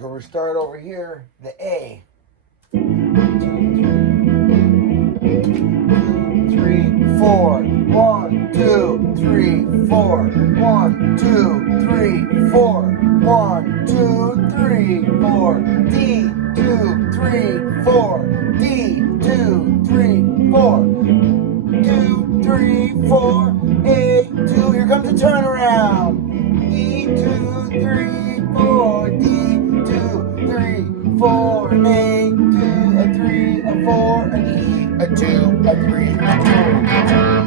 So we'll start over here, the A. 2, 3, 4. 1, 2, 3, 4. 1, 2, 3, 4. 1, 2, 3, 4. D, 2, 3, 4. D, 2, 3, 4. 2, 3, 4. A, 2. Here comes the turnaround. E, 2, 3, 4. D, 2, 3, 4. An A, 2, a 3, a 4, an E, a 2, a 3, a 2.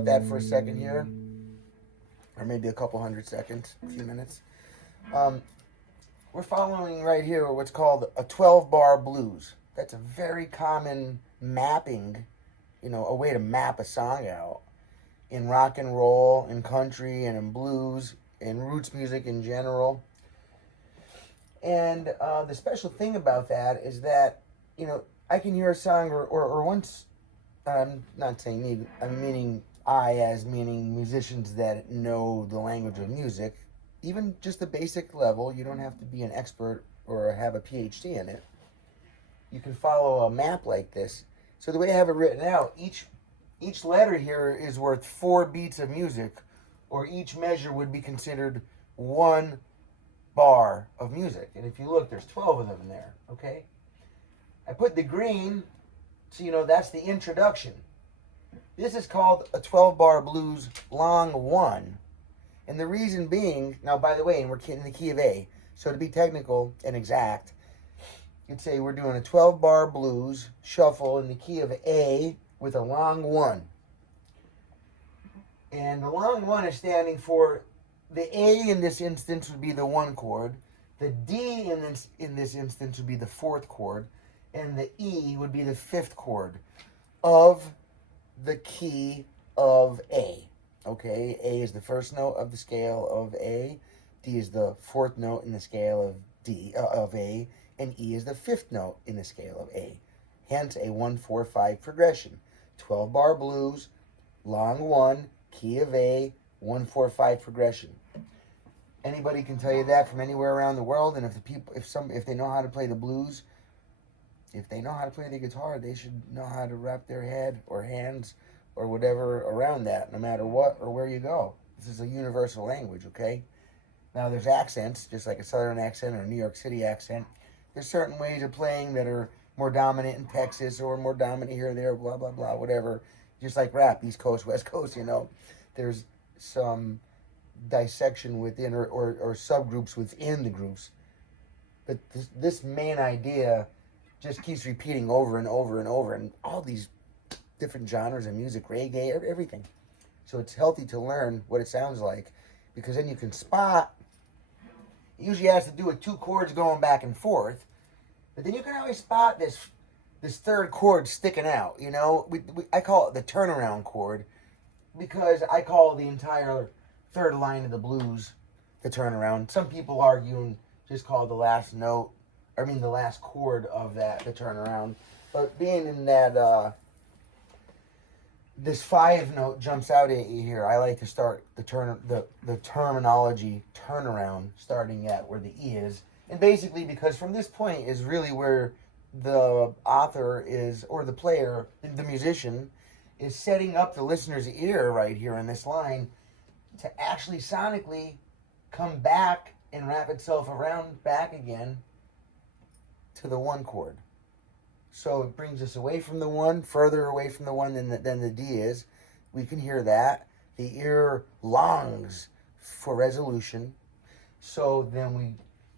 about that for a second here, or maybe a couple hundred seconds, a few minutes. We're following right here what's called a 12-bar blues. That's a very common mapping, a way to map a song out in rock and roll, in country, and in blues, in roots music in general. And the special thing about that is that, I can hear a song, or once, I'm not saying me, I'm meaning meaning musicians that know the language of music, even just the basic level. You don't have to be an expert or have a PhD in it. You can follow a map like this. So the way I have it written out, each letter here is worth 4 beats of music, or each measure would be considered 1 bar of music. And if you look, there's 12 of them there, okay? I put the green, so that's the introduction. This is called a 12-bar blues long 1. And the reason being, now by the way, and we're in the key of A, so to be technical and exact, you'd say we're doing a 12-bar blues shuffle in the key of A with a long 1. And the long 1 is standing for, the A in this instance would be the 1 chord, the D in this instance would be the 4th chord, and the E would be the 5th chord of the key of A. Okay, A is the first note of the scale of A, D is the 4th note in the scale of A, and E is the 5th note in the scale of A. Hence a 1-4-5 progression. 12-bar blues, long 1, key of A, 1-4-5 progression. Anybody can tell you that from anywhere around the world, and if they know how to play the blues, if they know how to play the guitar, they should know how to wrap their head or hands or whatever around that, no matter what or where you go. This is a universal language, okay? Now, there's accents, just like a Southern accent or a New York City accent. There's certain ways of playing that are more dominant in Texas or more dominant here or there, blah, blah, blah, whatever. Just like rap, East Coast, West Coast, There's some dissection within or subgroups within the groups. But this main idea just keeps repeating over and over and over, and all these different genres of music, reggae, everything. So it's healthy to learn what it sounds like, because then you can spot. It usually has to do with 2 chords going back and forth, but then you can always spot this 3rd chord sticking out. I call it the turnaround chord, because I call the entire 3rd line of the blues the turnaround. Some people argue and just call the last chord of that the turnaround. But being in that this 5 note jumps out at you here, I like to start the terminology turnaround starting at where the E is. And basically because from this point is really where the author is, or the player, the musician, is setting up the listener's ear right here in this line to actually sonically come back and wrap itself around back again to the 1 chord. So it brings us away from the 1, further away from the 1 than the D is. We can hear that. The ear longs for resolution. So then we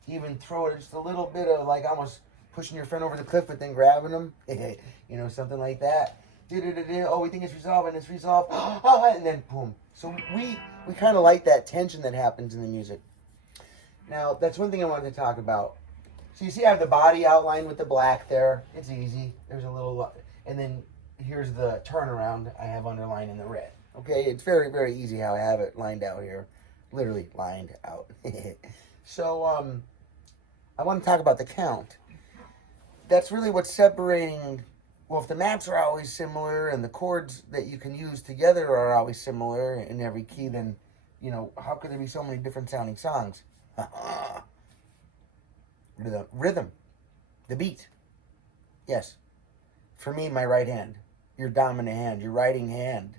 even throw it just a little bit of like almost pushing your friend over the cliff but then grabbing them. Something like that. Oh, we think it's resolved, and it's resolved. And then boom. So we kind of like that tension that happens in the music. Now, that's one thing I wanted to talk about. So you see I have the body outlined with the black there. It's easy. There's a little, and then here's the turnaround I have underlined in the red. Okay, it's very, very easy how I have it lined out here. Literally lined out. So I want to talk about the count. That's really what's separating. Well, if the maps are always similar and the chords that you can use together are always similar in every key, then, how could there be so many different sounding songs? The rhythm, the beat. Yes. For me, my right hand, your dominant hand, your writing hand.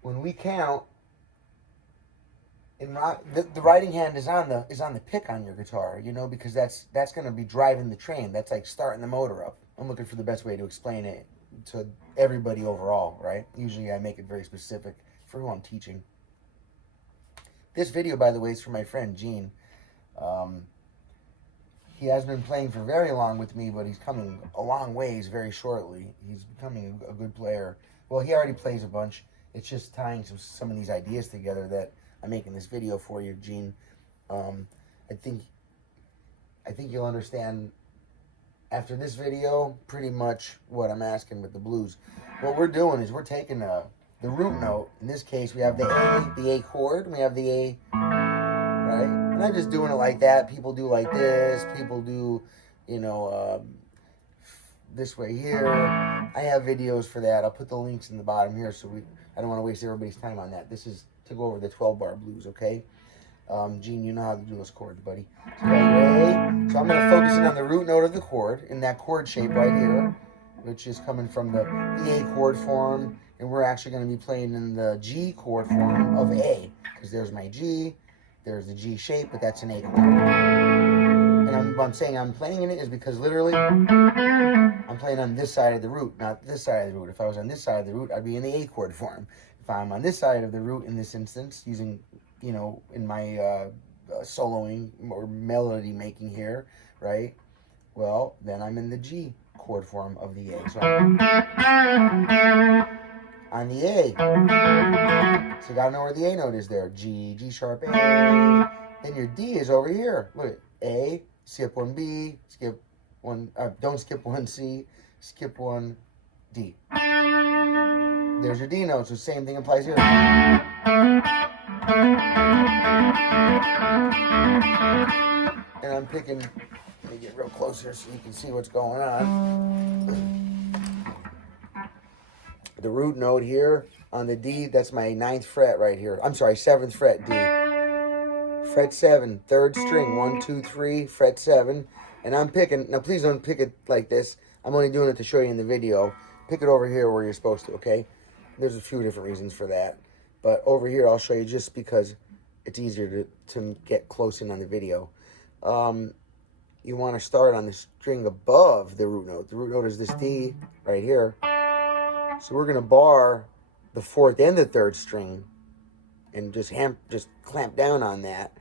When we count, in rock, the writing hand is on the pick on your guitar, because that's going to be driving the train. That's like starting the motor up. I'm looking for the best way to explain it to everybody overall, right? Usually I make it very specific for who I'm teaching. This video, by the way, is from my friend Gene. he hasn't been playing for very long with me, but he's coming a long ways very shortly. He's becoming a good player. Well, he already plays a bunch. It's just tying some of these ideas together that I'm making this video for you, Gene. I think you'll understand after this video pretty much what I'm asking with the blues. What we're doing is we're taking the root note. In this case, we have the A chord, and we have the A, right? And I'm just doing it like that. People do like this. People do, you know, this way here. I have videos for that. I'll put the links in the bottom here, so I don't want to waste everybody's time on that. This is to go over the 12-bar blues, okay? Gene, you know how to do those chords, buddy. So, so I'm going to focus in on the root note of the chord, in that chord shape right here, which is coming from the A chord form, and we're actually going to be playing in the G chord form of A, because there's my G, there's the G shape, but that's an A chord. And I'm saying I'm playing in it is because literally I'm playing on this side of the root, not this side of the root. If I was on this side of the root, I'd be in the A chord form. If I'm on this side of the root in this instance, using, you know, in my soloing or melody making here, right? Well, then I'm in the G chord form of the A. So I'm on the A. So you gotta know where the A note is there. G, G sharp, A. Then your D is over here. Look at A, skip one B, skip one, don't skip one C, skip one D. There's your D note, so same thing applies here. And I'm picking, let me get real close here so you can see what's going on. The root note here on the D, that's my 9th fret right here. I'm sorry, 7th fret, D. Fret 7, 3rd string, 1, 2, 3, fret 7. And I'm picking, now please don't pick it like this. I'm only doing it to show you in the video. Pick it over here where you're supposed to, okay? There's a few different reasons for that. But over here, I'll show you just because it's easier to get close in on the video. You want to start on the string above the root note. The root note is this D right here. So we're going to bar the 4th and the 3rd string and just clamp down on that.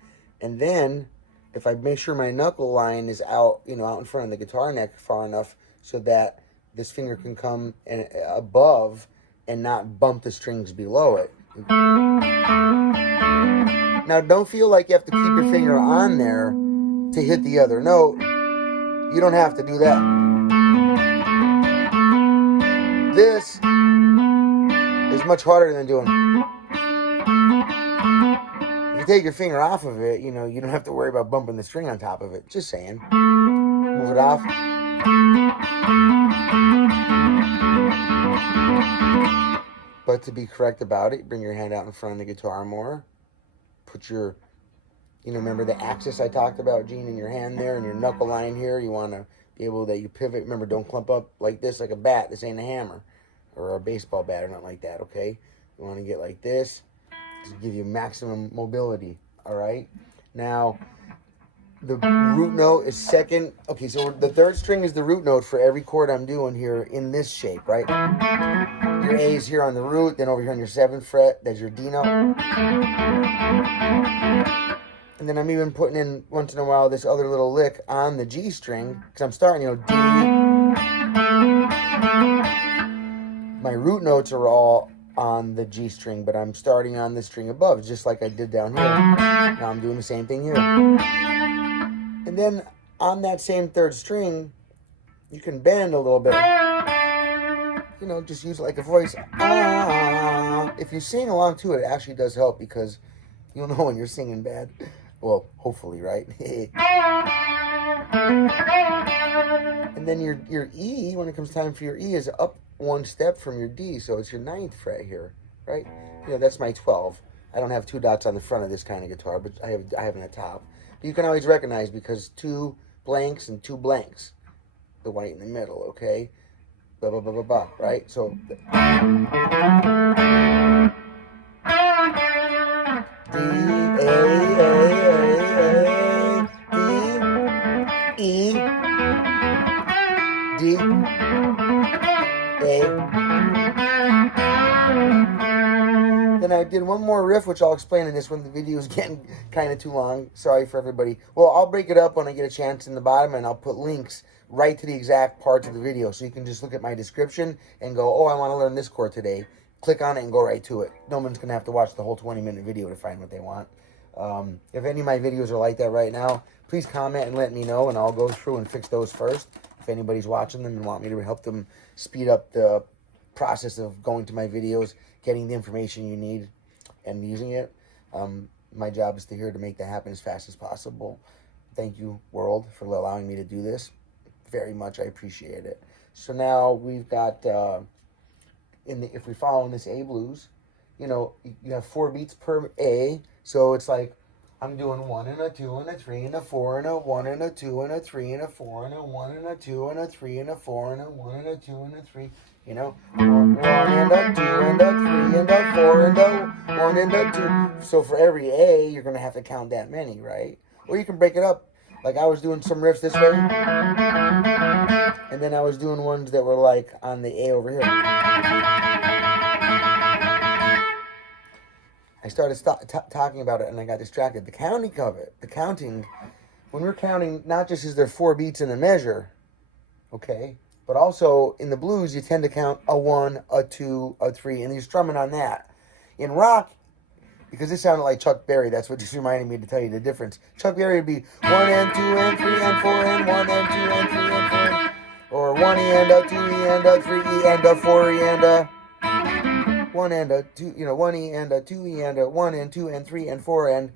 And then if I make sure my knuckle line is out, you know, out in front of the guitar neck far enough so that this finger can come above and not bump the strings below it. Now, don't feel like you have to keep your finger on there to hit the other note. You don't have to do that. This is much harder than doing. If you take your finger off of it, you know, you don't have to worry about bumping the string on top of it. Just saying. Move it off. But to be correct about it, bring your hand out in front of the guitar more. Put your, you know, remember the axis I talked about, Gene, in your hand there, and your knuckle line here. You want to be able that you pivot. Remember, don't clump up like this, like a bat. This ain't a hammer or a baseball bat or nothing like that, okay? You want to get like this to give you maximum mobility, all right? Now, the root note is 2nd. Okay, so the 3rd string is the root note for every chord I'm doing here in this shape, right? Your A is here on the root, then over here on your 7th fret, there's your D note. And then I'm even putting in, once in a while, this other little lick on the G string, because I'm starting, you know, D. My root notes are all on the G string, but I'm starting on the string above, just like I did down here. Now I'm doing the same thing here. And then on that same 3rd string, you can bend a little bit. You know, just use it like a voice. If you sing along to it, it actually does help because you'll know when you're singing bad. Well, hopefully, right? And then your E, when it comes time for your E, is up 1 step from your D, so it's your 9th fret here, right? You know, that's my 12. I don't have 2 dots on the front of this kind of guitar, but I have on the top. But you can always recognize because 2 blanks and 2 blanks, the white in the middle, okay? Blah, blah, blah, blah, blah, right? So, D, A, D, E, D, A. Then I I did one more riff, which I'll explain in this one. The video is getting kind of too long. Sorry for everybody. Well, I'll break it up when I get a chance in the bottom, and I'll put links right to the exact parts of the video. So you can just look at my description and go, oh, I want to learn this chord today. Click on it and go right to it. No one's going to have to watch the whole 20-minute video to find what they want. If any of my videos are like that right now, please comment and let me know, and I'll go through and fix those first. If anybody's watching them and want me to help them speed up the process of going to my videos, getting the information you need, and using it, my job is here to make that happen as fast as possible. Thank you, world, for allowing me to do this. Very much, I appreciate it. So now we've got, if we follow in this A blues, you know, you have 4 beats per A, so it's like, I'm doing 1 and a 2 and a 3 and a 4 and a 1 and a 2 and a 3 and a 4 and a 1 and a 2 and a 3 and a 4 and a 1 and a 2 and a 3, you know, 1 and a 2 and a 3 and a 4 and a 1 and a 2. So for every A, you're going to have to count that many, right? Or you can break it up. Like I was doing some riffs this way, and then I was doing ones that were like on the A over here. I started talking about it and I got distracted. The counting of it, when we're counting, not just is there 4 beats in a measure, okay, but also in the blues, you tend to count a 1, a 2, a 3, and you're strumming on that. In rock, because this sounded like Chuck Berry, that's what just reminded me to tell you the difference. Chuck Berry would be 1 and 2 and 3 and 4 and 1 and 2 and 3 and 4 and, or 1 and a 2 and a 3 and a 4 and a 1 and a 2, you know, 1 and a 2 and a 1 and 2 and 3 and 4 and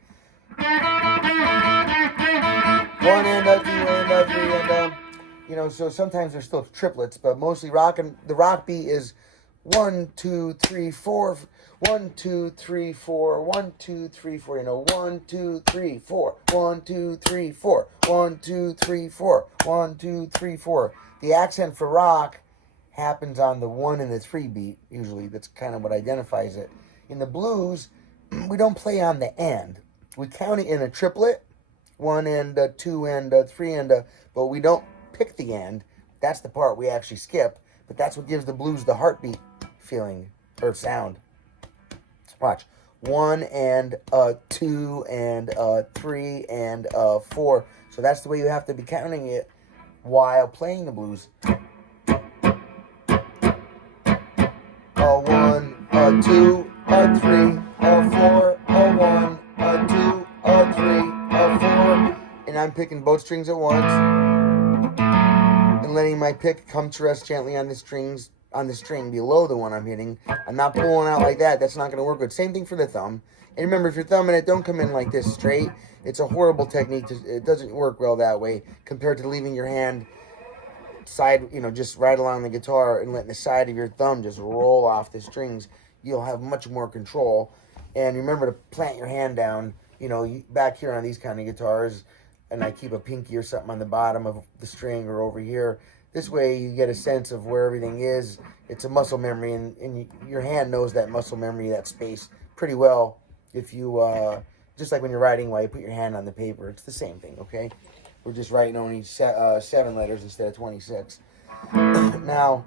1 and a 2 and a 3 and a, you know, so sometimes there's still triplets, but mostly the rock beat is 1, 2, 3, 4, 1, 2, 3, 4, 1, 2, 3, 4, you know, 1, 2, 3, 4, 1, 2, 3, 4, 1, 2, 3, 4, 1, 2, 3, 4. The accent for rock happens on the 1 and the 3 beat, usually. That's kind of what identifies it. In the blues, we don't play on the end. We count it in a triplet, 1 and a 2 and a 3 and a, but we don't pick the end. That's the part we actually skip, but that's what gives the blues the heartbeat feeling, or sound. Watch. 1 and a 2 and a 3 and a 4. So that's the way you have to be counting it while playing the blues. A 1, a 2, a 3, a 4, a 1, a 2, a 3, a 4. And I'm picking both strings at once and letting my pick come to rest gently on the strings, on the string below the one I'm hitting. I'm not pulling out like that. That's not going to work good. Same thing for the thumb. And remember, if you're thumbing it, don't come in like this straight. It's a horrible technique. It doesn't work well that way compared to leaving your hand side, you know, just right along the guitar and letting the side of your thumb just roll off the strings. You'll have much more control. And remember to plant your hand down, you know, back here on these kind of guitars, and I keep a pinky or something on the bottom of the string or over here. This way you get a sense of where everything is. It's a muscle memory, and your hand knows that muscle memory, that space, pretty well. If you, just like when you're writing while you put your hand on the paper, it's the same thing, okay? We're just writing only 7 letters instead of 26. Now,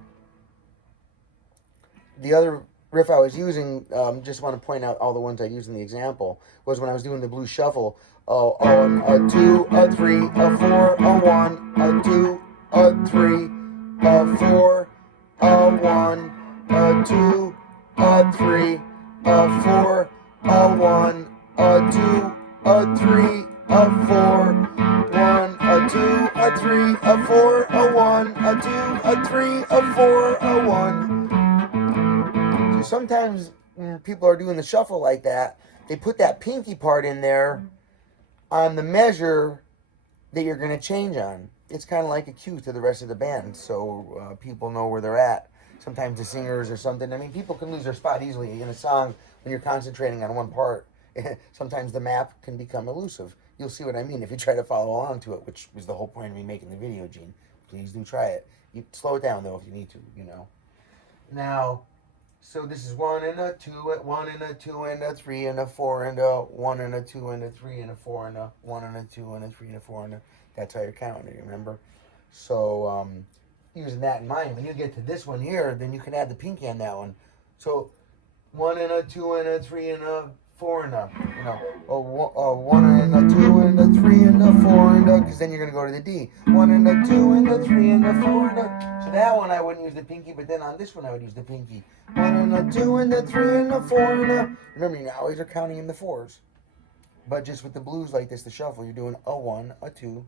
the other riff I was using, just want to point out all the ones I used in the example, was when I was doing the blues shuffle. A 2, a 3, a 4, a 1, a 2, a 3, a 4, a 1, a 2, a 3, a 4, a 1, a 2, a 3, a 4, 1, a 2, a 3, a 4, a 1, a 2, a 3, a 4, a 1. So sometimes when people are doing the shuffle like that, they put that pinky part in there on the measure that you're going to change on. It's kind of like a cue to the rest of the band, so people know where they're at. Sometimes the singers or something, I mean, people can lose their spot easily in a song when you're concentrating on one part. Sometimes the map can become elusive. You'll see what I mean if you try to follow along to it, which was the whole point of me making the video, Gene. Please do try it. You slow it down, though, if you need to, you know. Now, so this is 1 and a 2, 1 and a 2 and a 3 and a 4 and a 1 and a 2 and a 3 and a 4 and a 1 and a 2 and a 3 and a 4 and a, that's how you're counting it, remember? So, using that in mind, when you get to this one here, then you can add the pinky on that one. So, 1 and a 2 and a 3 and a 4 and a, you know, a 1 and a 2 and a 3 and a 4 and a, because then you're going to go to the D. 1 and a 2 and a 3 and a 4 and a. So that one I wouldn't use the pinky, but then on this one I would use the pinky. 1 and a 2 and a 3 and a 4 and a. Remember, you always are counting in the fours. But just with the blues like this, the shuffle, you're doing a 1, a 2,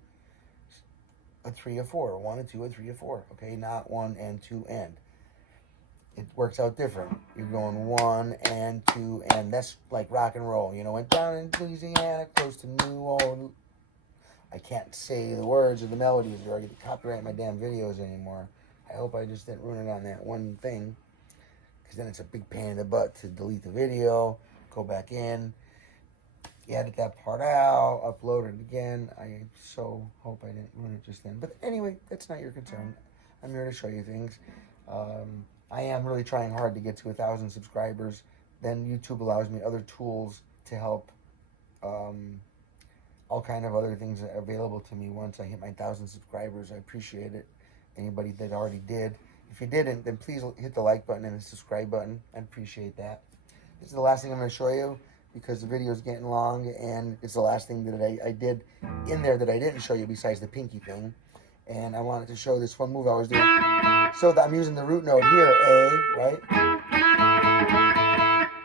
a 3, a 4. 1, a 2, a 3, a 4. Okay, not 1 and 2 and. It works out different. You're going 1 and 2 and. That's like rock and roll. You know, went down in Louisiana, close to New Orleans. I can't say the words or the melodies or I get to copyright my damn videos anymore. I hope I just didn't ruin it on that one thing. Because then it's a big pain in the butt to delete the video, go back in, edit that part out, upload it again. I so hope I didn't ruin it just then. But anyway, that's not your concern. I'm here to show you things. I am really trying hard to get to 1,000 subscribers. Then YouTube allows me other tools to help. All kind of other things are available to me once I hit my 1,000 subscribers. I appreciate it. Anybody that already did. If you didn't, then please hit the like button and the subscribe button. I'd appreciate that. This is the last thing I'm going to show you because the video is getting long, and it's the last thing that I did in there that I didn't show you besides the pinky thing. And I wanted to show this one move I was doing. So I'm using the root note here, A, right?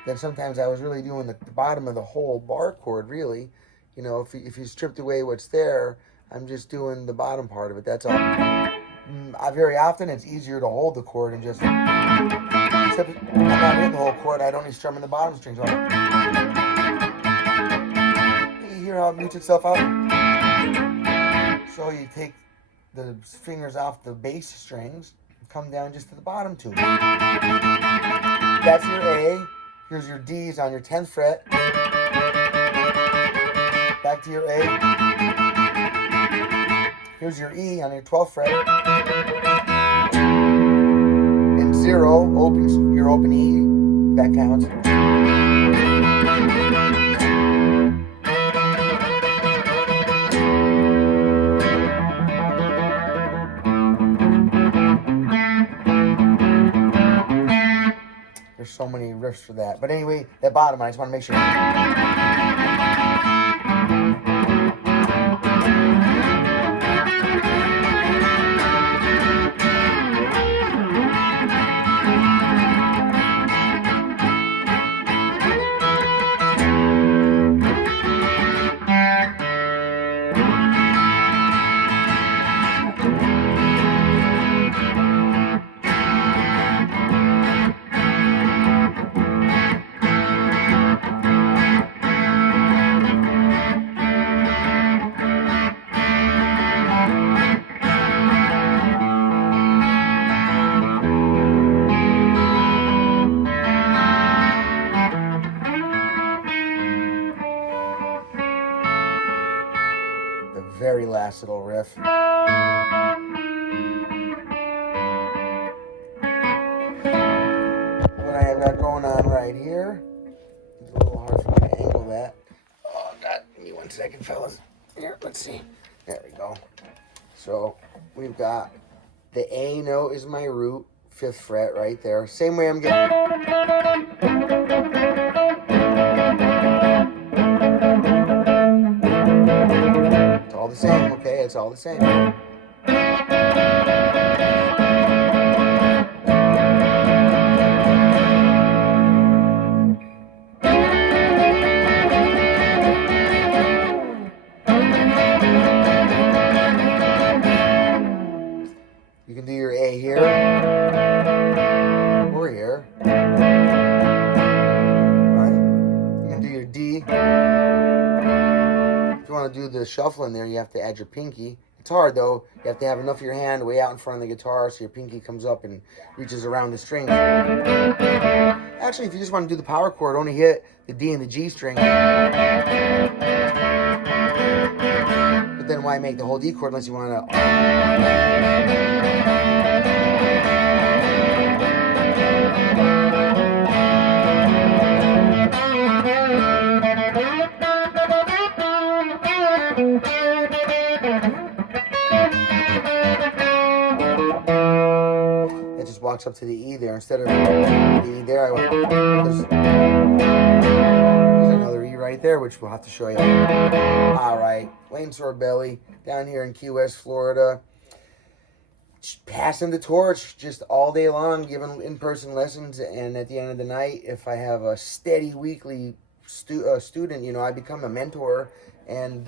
Then sometimes I was really doing the bottom of the whole bar chord, really. You know, if you stripped away what's there, I'm just doing the bottom part of it. That's all. Very often, it's easier to hold the chord and just... Except I'm not hitting the whole chord. I'd only strumming the bottom strings. You hear how it mutes itself out? So you take the fingers off the bass strings, come down just to the bottom two. That's your A. Here's your D's on your 10th fret. Back to your A. Here's your E on your 12th fret. And 0, your open E, that counts. There's so many riffs for that. But anyway, that bottom, I just want to make sure. Very last little riff. What I have got going on right here, it's a little hard for me to angle that. Oh God, give me 1 second, fellas. Here, let's see. There we go. So we've got the A note is my root, 5th fret right there. Same way I'm getting. All the same, okay? It's all the same. You can do your A here or here. Right? You can do your D. If you want to do the shuffling there, you have to add your pinky. It's hard though. You have to have enough of your hand way out in front of the guitar so your pinky comes up and reaches around the string. Actually, if you just want to do the power chord, only hit the D and the G string. But then why make the whole D chord unless you want to... walks up to the E there. Instead of the E there, I went, there's another E right there, which we'll have to show you. All right, Wayne Sorbelli down here in Key West, Florida. Passing the torch just all day long, giving in-person lessons, and at the end of the night, if I have a steady weekly student, you know, I become a mentor, and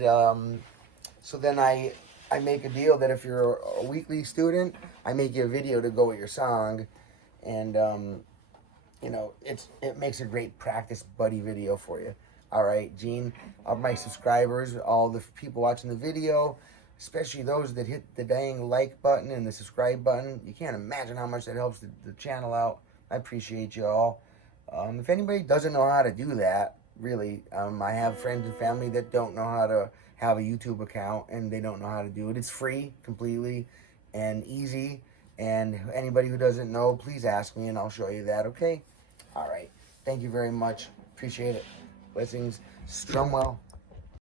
so then I make a deal that if you're a weekly student, I make you a video to go with your song, and you know, it makes a great practice buddy video for you. All right, Gene, all my subscribers, all the people watching the video, especially those that hit the dang like button and the subscribe button. You can't imagine how much that helps the channel out. I appreciate you all. If anybody doesn't know how to do that, really, I have friends and family that don't know how to have a YouTube account, and they don't know how to do it. It's free, completely, and easy. And anybody who doesn't know, please ask me, and I'll show you that, okay? All right. Thank you very much. Appreciate it. Blessings. Strum well.